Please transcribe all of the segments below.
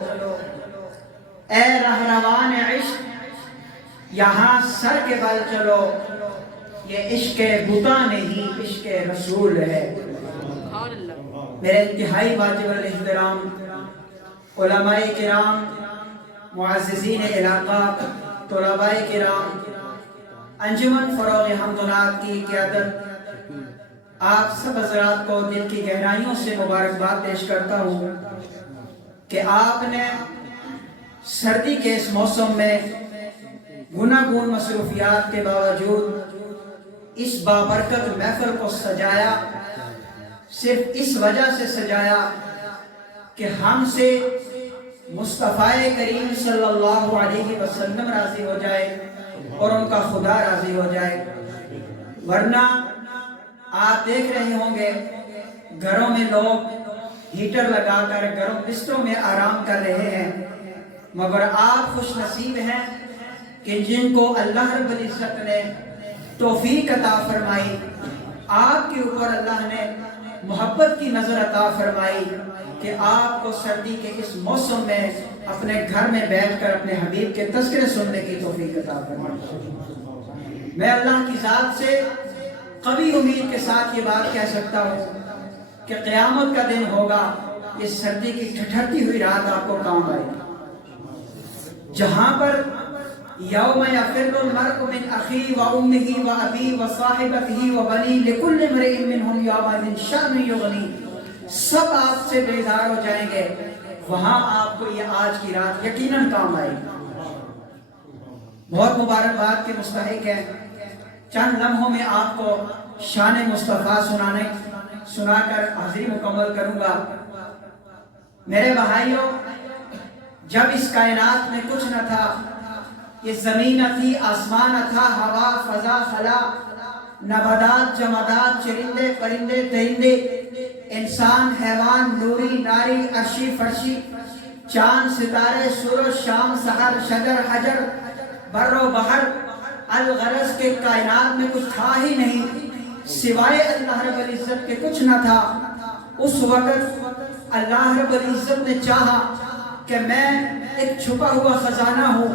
اے رہنمان عشق یہاں سر کے بل چلو، یہ عشق بتا نہیں عشق رسول ہے۔ میرے انتہائی واجب الاحترام علماء کرام، معززین علاقہ، طلباء کرام، انجمن فروغ حمدنات کی قیادت، آپ سب حضرات کو دل کی گہرائیوں سے مبارکباد پیش کرتا ہوں کہ آپ نے سردی کے اس موسم میں گوناگون مصروفیات کے باوجود اس بابرکت محفل کو سجایا۔ صرف اس وجہ سے سجایا کہ ہم سے مصطفیٰ کریم صلی اللہ علیہ وسلم راضی ہو جائے اور ان کا خدا راضی ہو جائے، ورنہ آپ دیکھ رہے ہوں گے گھروں میں لوگ ہیٹر لگا کر گرم بستروں میں آرام کر رہے ہیں، مگر آپ خوش نصیب ہیں کہ جن کو اللہ رب العزت نے توفیق عطا فرمائی، آپ کے اوپر اللہ نے محبت کی نظر عطا فرمائی کہ آپ کو سردی کے اس موسم میں اپنے گھر میں بیٹھ کر اپنے حبیب کے تذکرے سننے کی توفیق عطا فرمائی۔ میں اللہ کی ذات سے قوی امید کے ساتھ یہ بات کہہ سکتا ہوں کہ قیامت کا دن ہوگا، یہ سردی کی ٹھٹھرتی ہوئی رات آپ کو کام آئے گی، جہاں پر یوم یفر المرء من اخیہ و امہ و ابیہ و صاحبتہ و بنیہ لکل امرئ منہم یومئذ شأن یغنیہ، سب آپ سے بیزار ہو جائیں گے، وہاں آپ کو یہ آج کی رات یقیناً کام آئے گی۔ بہت مبارکباد کے مستحق ہے، چند لمحوں میں آپ کو شان مصطفیٰ سنا کر حاضری مکمل کروں گا۔ میرے بھائیوں، جب اس کائنات میں کچھ نہ تھا، یہ زمین نہ تھی، آسمان نہ تھا، ہوا، فضا، خلا، نباتات، جمادات، چرندے، پرندے، درندے، انسان، حیوان، نوری، ناری، عرشی، فرشی، چاند، ستارے، سورج، شام، سحر، شجر، حجر، بر و بحر، الغرض کے کائنات میں کچھ تھا ہی نہیں سوائے اللہ رب العزت کے، کچھ نہ تھا۔ اس وقت اللہ رب العزت نے چاہا کہ میں ایک چھپا ہوا خزانہ ہوں،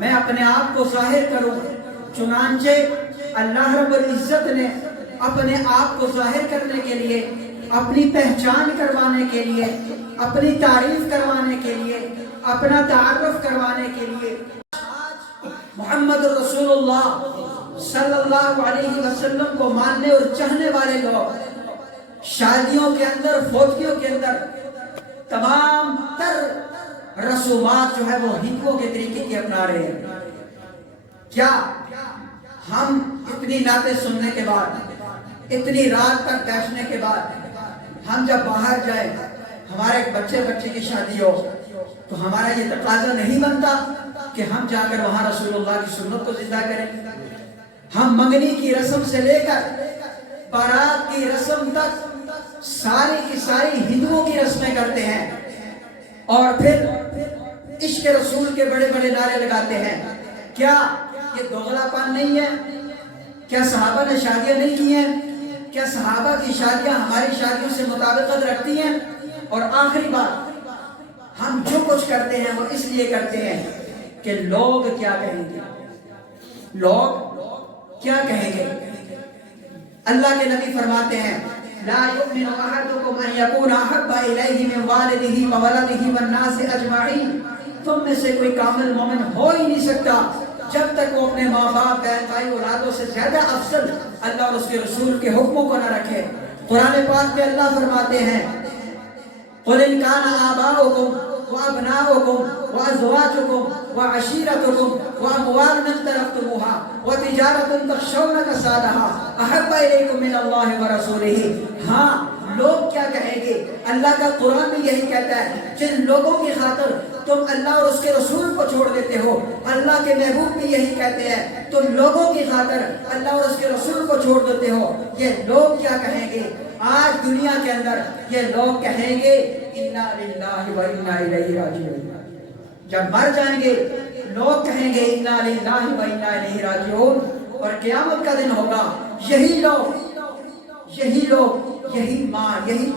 میں اپنے آپ کو ظاہر کروں، چنانچہ اللہ رب العزت نے اپنے آپ کو ظاہر کرنے کے لیے، اپنی پہچان کروانے کے لیے، اپنی تعریف کروانے کے لیے، اپنا تعارف کروانے کے لیے محمد رسول اللہ صلی اللہ علیہ وسلم کو ماننے اور چاہنے والے لوگ شادیوں کے اندر، فوتگیوں کے اندر تمام تر رسومات جو ہے وہ ہندوؤں کے طریقے کی اپنا رہے ہیں۔ کیا ہم اتنی نعتیں سننے کے بعد، اتنی رات تک بیٹھنے کے بعد، ہم جب باہر جائیں، ہمارے بچے کی شادی ہو تو ہمارا یہ تقاضا نہیں بنتا کہ ہم جا کر وہاں رسول اللہ کی سنت کو زندہ کریں؟ ہم منگنی کی رسم سے لے کر بارات کی رسم تک ساری کی ساری ہندوؤں کی رسمیں کرتے ہیں، اور پھر عشق رسول کے بڑے بڑے نعرے لگاتے ہیں۔ کیا یہ دوغلا پن نہیں ہے؟ کیا صحابہ نے شادیاں نہیں کی ہیں؟ کیا صحابہ کی شادیاں ہماری شادیوں سے مطابقت رکھتی ہیں؟ اور آخری بات، ہم جو کچھ کرتے ہیں وہ اس لیے کرتے ہیں کہ لوگ کیا کہیں گے، لوگ کیا کہیں گے۔ اللہ کے نبی فرماتے ہیں لا یؤمن احدکم ان یکون احب الیہ من والدہ وولدہ والناس اجمعین، تم میں سے کوئی کامل مومن ہو ہی نہیں سکتا جب تک وہ اپنے ماں باپ، بہن بھائی، اولادوں سے زیادہ افضل اللہ اور اس کے رسول کے حکموں کو نہ رکھے۔ قرآن پاک میں اللہ فرماتے ہیں قل ان کان آباؤکم وابناؤکم وازواجکم وعشیرتکم واموال اقترفتموها وتجارت تخشون کسادها احب الیکم من اللہ ورسولہ۔ ہاں، لوگ کیا کہیں گے؟ اللہ کا قرآن بھی یہی کہتا ہے، جن لوگوں کی خاطر تم اللہ اور اس کے رسول کو چھوڑ دیتے ہو، اللہ کے محبوب بھی یہی کہتے ہیں، تم لوگوں کی خاطر اللہ اور اس کے رسول کو چھوڑ دیتے ہو۔ یہ لوگ کیا کہیں گے؟ آج دنیا کے اندر یہ لوگ کہیں گے انا للہ و انا الیہ راجعون۔ جب مر جائیں گے لوگ کہیں گے انا للہ و انا الیہ راجعون، اور قیامت کا دن ہوگا، یہی لوگ، یہی ماں، یہی